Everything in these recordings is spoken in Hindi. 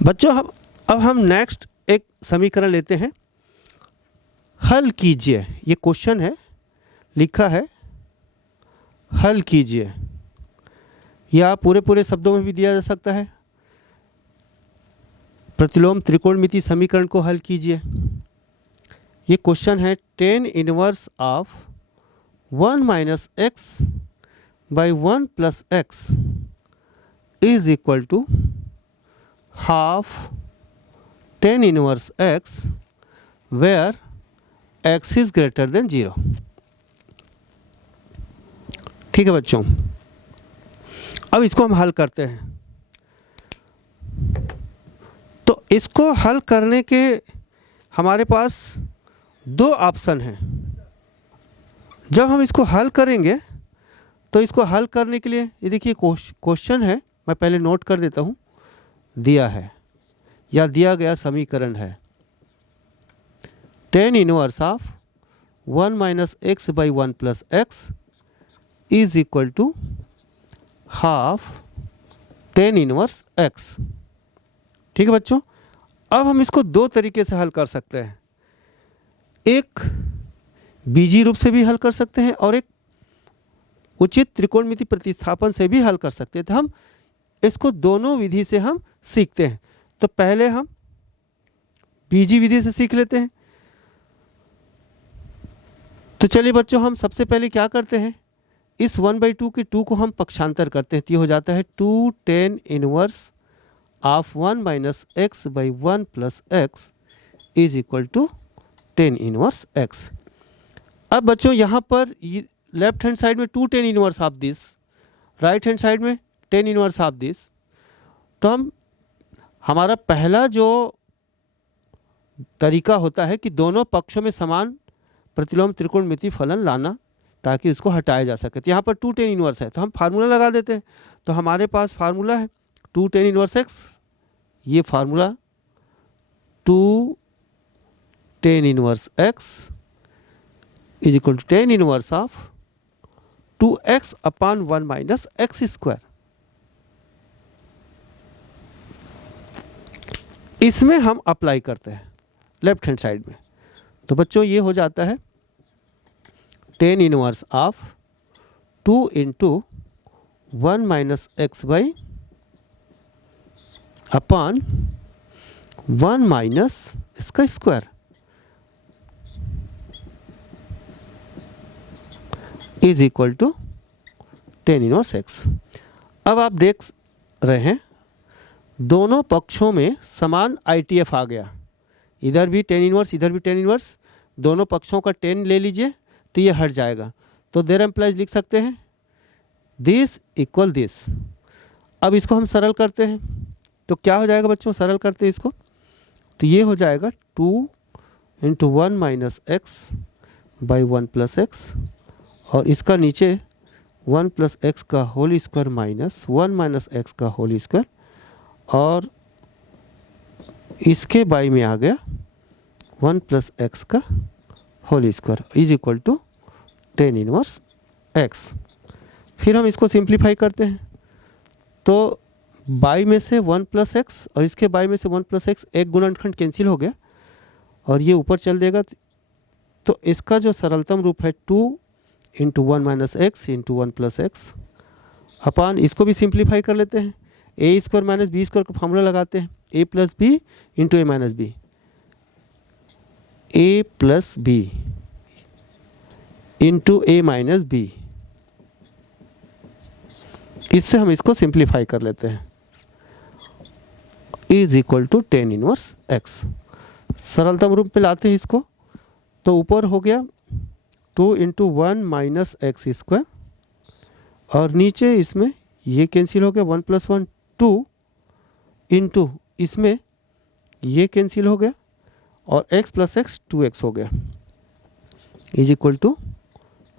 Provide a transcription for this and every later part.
बच्चों अब हम नेक्स्ट एक समीकरण लेते हैं। हल कीजिए, ये क्वेश्चन है, लिखा है हल कीजिए, या पूरे शब्दों में भी दिया जा सकता है। प्रतिलोम त्रिकोणमिति समीकरण को हल कीजिए। ये क्वेश्चन है tan inverse of 1 minus x by 1 plus x is equal to half tan inverse x where x is greater than 0। ठीक है बच्चों, अब इसको हम हल करते हैं। तो इसको हल करने के हमारे पास दो ऑप्शन हैं। जब हम इसको हल करेंगे तो इसको हल करने के लिए ये देखिए क्वेश्चन है, मैं पहले नोट कर देता हूँ, दिया है या दिया गया समीकरण है tan inverse of 1 minus x by 1 plus x is equal to half tan inverse x। ठीक है बच्चों, अब हम इसको दो तरीके से हल कर सकते हैं। एक बीजीय रूप से भी हल कर सकते हैं और एक उचित त्रिकोणमिति प्रतिस्थापन से भी हल कर सकते हैं। तो हम इसको दोनों विधि से हम सीखते हैं। तो पहले हम बीजीय विधि से सीख लेते हैं। तो चलिए बच्चों, हम सबसे पहले क्या करते हैं, इस 1/2 के 2 को हम पक्षांतर करते हैं। तो ये हो जाता है 2 tan inverse of 1 minus x by 1 plus x is equal to tan inverse x। अब बच्चों यहाँ पर लेफ्ट हैंड साइड में 2 tan inverse of this, right hand side में tan इनवर्स ऑफ दिस। तो हमारा पहला जो तरीका होता है कि दोनों पक्षों में समान प्रतिलोम त्रिकोणमिति फलन लाना ताकि उसको हटाया जा सके। तो यहाँ पर 2 tan इनवर्स है तो हम फार्मूला लगा देते हैं। तो हमारे पास फार्मूला है 2 tan इनवर्स x, ये formula 2 tan inverse x is equal to tan inverse of 2x upon 1 minus x square. इसमें हम अप्लाई करते हैं लेफ्ट हैंड साइड में। तो बच्चों ये हो जाता है tan inverse of 2 into 1 minus x by upon 1 minus इसका square is equal to tan inverse x। अब आप देख रहे हैं दोनों पक्षों में समान ITF आ गया। इधर भी tan इनवर्स, इधर भी tan इनवर्स, दोनों पक्षों का tan ले लीजिए तो ये हट जाएगा। तो देयर एम्प्लाइज लिख सकते हैं दिस इक्वल दिस। अब इसको हम सरल करते हैं तो क्या हो जाएगा बच्चों, सरल करते हैं इसको तो ये हो जाएगा 2 into 1 minus x by 1 plus x, और इसका नीचे 1 प्लस एक्स का whole square minus 1 minus x का होल स्क्वायर, और इसके बाई में आ गया 1 प्लस एक्स का whole square is equal to tan inverse x। फिर हम इसको सिंप्लीफाई करते हैं तो बाई में से 1 प्लस एक्स और इसके बाई में से 1 प्लस एक्स, एक गुणनखंड कैंसिल हो गया और ये ऊपर चल देगा। तो इसका जो सरलतम रूप है 2 into 1 minus x into 1 plus x upon, इसको भी सिंप्लीफाई कर लेते हैं, A square minus B square का फॉर्मूला लगाते हैं, A plus B into A minus B, A plus B into A minus B. इससे हम इसको सिंप्लीफाई कर लेते हैं is equal to tan inverse x। सरलतम रूप में लाते हैं इसको तो ऊपर हो गया 2 इंटू 1 माइनस एक्स स्क्वायर, और नीचे इसमें ये कैंसिल हो गया 1 प्लस 1 2 इंटू इसमें ये कैंसिल हो गया और x प्लस एक्स 2x हो गया is equal to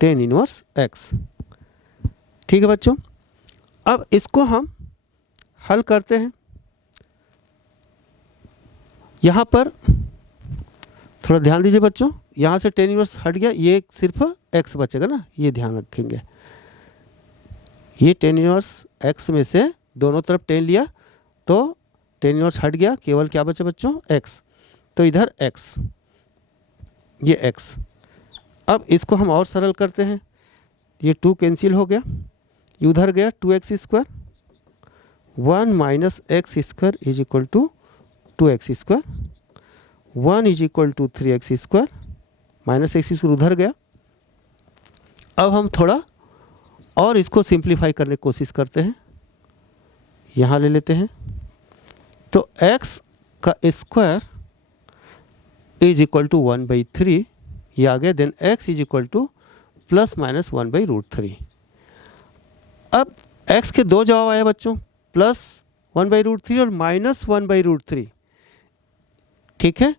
tan inverse x। ठीक है बच्चों, अब इसको हम हल करते हैं। यहाँ पर थोड़ा ध्यान दीजिए बच्चों, यहाँ से tan इनवर्स हट गया, ये सिर्फ x बचेगा ना, ये ध्यान रखेंगे। ये tan इनवर्स x में से दोनों तरफ tan लिया तो टेन इनवर्स हट गया, केवल क्या बचा बच्चों, x। तो इधर x, ये x। अब इसको हम और सरल करते हैं, ये 2 कैंसिल हो गया, ये उधर गया 2x square, 1 minus x square is equal to 2x square, 1 is equal to 3x square, minus x square उधर गया। अब हम थोड़ा और इसको सिंप्लीफाई करने की कोशिश करते हैं, यहाँ ले लेते हैं। तो x का स्क्वायर इज इक्वल टू 1/3, ये आ गया। Then x is equal to plus minus 1/√3। अब x के दो जवाब आए बच्चों, प्लस 1/√3 और माइनस 1/√3। ठीक है,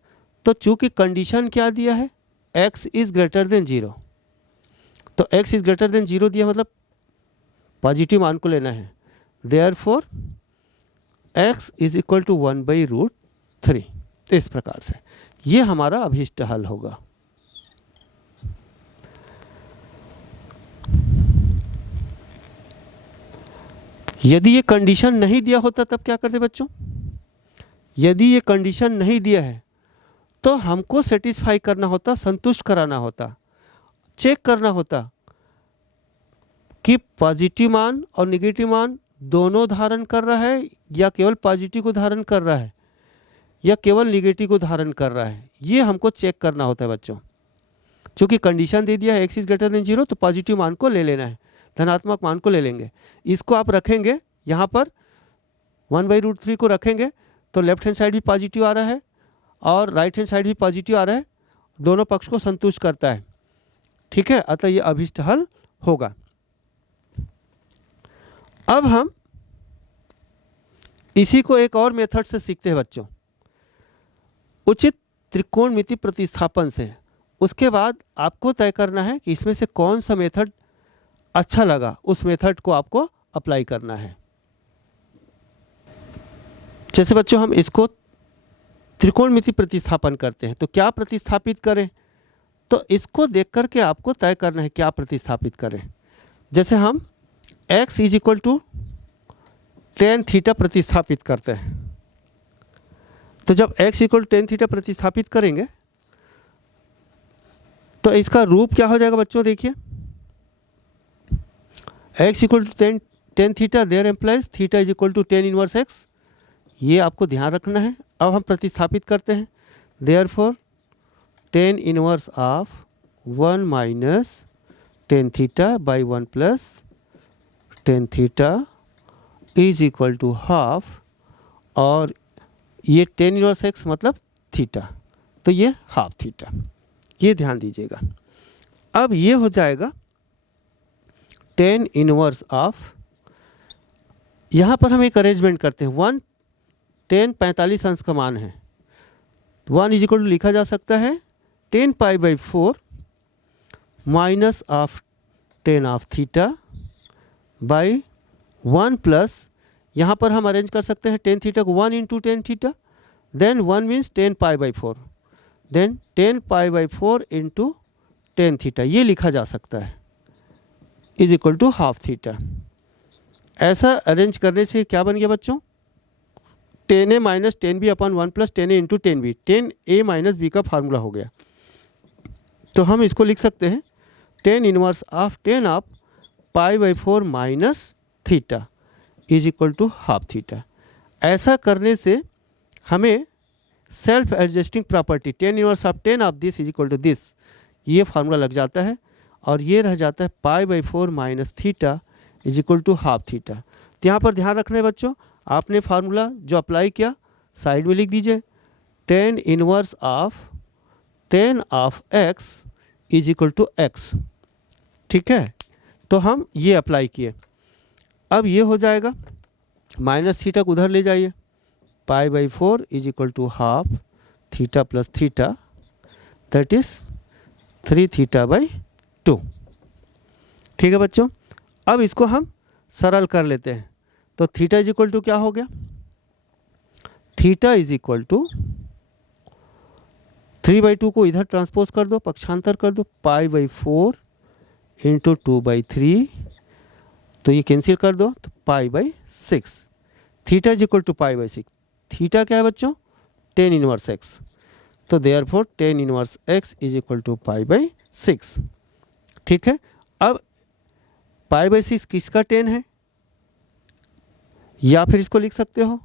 तो चूंकि कंडीशन क्या दिया है, x इज ग्रेटर देन 0, तो x इज ग्रेटर देन 0 दिया मतलब पॉजिटिव मान को लेना है। Therefore x is equal to 1/√3। इस प्रकार से ये हमारा अभीष्ट हल होगा। यदि ये कंडीशन नहीं दिया होता तब क्या करते बच्चों, यदि ये कंडीशन नहीं दिया है तो हमको सेटिस्फाई करना होता, संतुष्ट कराना होता, चेक करना होता कि पॉजिटिव मान और नेगेटिव मान दोनों धारण कर रहा है या केवल पॉजिटिव को धारण कर रहा है या केवल नेगेटिव को धारण कर रहा है, ये हमको चेक करना होता है बच्चों। क्योंकि कंडीशन दे दिया है x इज ग्रेटर देन 0, तो पॉजिटिव मान को ले लेना है, धनात्मक मान को ले लेंगे। इसको आप रखेंगे यहाँ पर 1/√3 को रखेंगे तो लेफ्ट हैंड साइड भी पॉजिटिव आ रहा है और राइट हैंड साइड भी पॉजिटिव आ रहा है, दोनों पक्ष को संतुष्ट करता है। ठीक है, अतः ये अभीष्ट हल होगा। अब हम इसी को एक और मेथड से सीखते हैं बच्चों, उचित त्रिकोणमिति प्रतिस्थापन से। उसके बाद आपको तय करना है कि इसमें से कौन सा मेथड अच्छा लगा, उस मेथड को आपको अप्लाई करना है। जैसे बच्चों हम इसको त्रिकोणमिति प्रतिस्थापन करते हैं, तो क्या प्रतिस्थापित करें, तो इसको देख करके आपको तय करना है क्या प्रतिस्थापित करें। जैसे हम x is equal to tan theta प्रतिस्थापित करते हैं, तो जब x equal to tan theta प्रतिस्थापित करेंगे तो इसका रूप क्या हो जाएगा बच्चों, देखिए x equal to tan theta, there implies theta is equal to tan inverse x, ये आपको ध्यान रखना है। अब हम प्रतिस्थापित करते हैं, therefore tan inverse of 1 minus tan theta by 1 plus tan theta is equal to half, और ये टेन इनवर्स x मतलब थीटा, तो ये हाफ थीटा, ये ध्यान दीजिएगा। अब ये हो जाएगा टेन इनवर्स ऑफ, यहाँ पर हम एक अरेंजमेंट करते हैं, 1 10 45 अंश का मान है, 1 इज इक्वल टू लिखा जा सकता है 10 pi by 4 minus of 10 of theta by 1 plus, यहाँ पर हम अरेंज कर सकते हैं 10 थीटा को 1 into 10 theta, then 1 means 10 pi by 4, then 10 pi by 4 into 10 theta, ये लिखा जा सकता है is equal to half theta. ऐसा अरेंज करने से क्या बन गया बच्चों, 10a minus 10b upon 1 plus 10a into 10b, 10a minus b का फार्मूला हो गया। तो हम इसको लिख सकते हैं 10 inverse of 10 of pi by 4 minus theta is equal to half theta. ऐसा करने से हमें self adjusting property 10 inverse of 10 of this is equal to this, ये फार्मूला लग जाता है और ये रह जाता है pi by 4 minus theta is equal to half theta. तो यहाँ पर ध्यान रखना है बच्चों, आपने फार्मूला जो अप्लाई किया साइड में लिख दीजिए, 10 inverse of 10 of x is equal to x। ठीक है, तो हम ये अप्लाई किए। अब ये हो जाएगा माइनस थीटा को उधर ले जाइए, pi by 4 is equal to half theta plus theta, that is 3 theta by 2। ठीक है बच्चों, अब इसको हम सरल कर लेते हैं। तो थीटा इज इक्वल टू क्या हो गया, थीटा इज इक्वल टू 3/2 को इधर ट्रांसपोज कर दो, पक्षांतर कर दो, पाई बाई 4 इंटू 2/3, तो ये कैंसिल कर दो, तो pi by 6, theta is equal to pi by 6, theta क्या है बच्चों, टेन इनवर्स एक्स। तो therefore tan inverse x is equal to pi by six. ठीक है, अब पाई बाई सिक्स किसका टेन है, या फिर इसको लिख सकते हो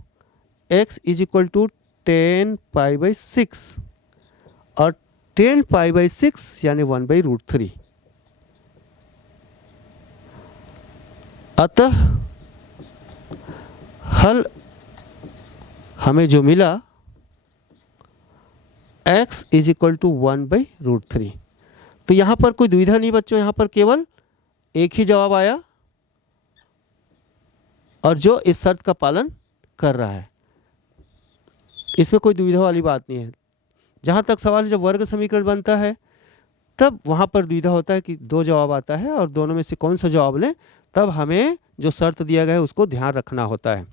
x is equal to tan pi by six, और टेन पाई बाई सिक्स यानी वन बाई रूट थ्री। अतः हल हमें जो मिला x is equal to one by root three. तो यहाँ पर कोई दुविधा नहीं बच्चों, यहाँ पर केवल एक ही जवाब आया और जो इस शर्त का पालन कर रहा है, इसमें कोई दुविधा वाली बात नहीं है। जहाँ तक सवाल जब वर्ग समीकरण बनता है तब वहाँ पर दुविधा होता है कि दो जवाब आता है और दोनों में से कौन सा जवाब लें, तब हमें जो शर्त दिया गया है उसको ध्यान रखना होता है।